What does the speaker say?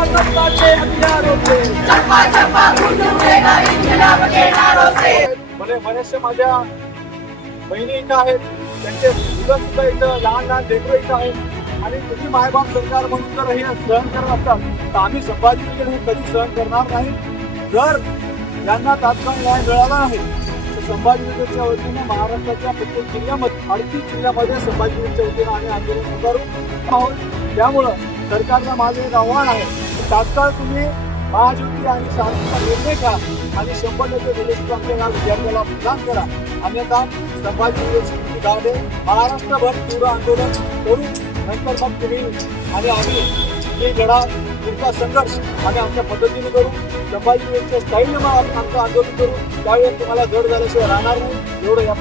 चलेगा सबका के हथियारों से भले बरेचसे माझ्या बहिणी इथं आहेत. त्यांचे मुलं सुद्धा इथं लहान लहान लेकरं इथं आहेत. आणि तुम्ही मायबाप सरकार म्हणून जर हे सहन करत असाल तर आम्ही संभाजी हे कधी सहन करणार नाही. जर यांना तात्काळ न्याय मिळाला नाही तर संभाजी ब्रिगेडच्या वतीनं महाराष्ट्राच्या प्रत्येक जिल्ह्यामध्ये अडतीस जिल्ह्यामध्ये संभाजी ब्रिगेडच्या वतीनं आम्ही आंदोलन उभारू आहोत त्यामुळं सरकारला माझं एक आव्हान आहे. तात्काळ तुम्ही महाज्योती आणि शांतीचा निर्णय घ्या आणि शंभर टक्के फेलोशिप आमच्या विद्यार्थ्याला प्रदान करा. अन्यथा संभाजी युनिव्हर्सिटी गावडे महाराष्ट्रभर तीव्र आंदोलन करू नंतर मग तुम्ही आणि आम्ही ही लढा पुढचा संघर्ष आम्ही आमच्या पद्धतीने करू. संभाजी युनिव्हर्सिटीच्या स्टाईलने मग आमचं आंदोलन करू. त्यावेळेस तुम्हाला जड झाल्याशिवाय राहणार नाही. एवढं या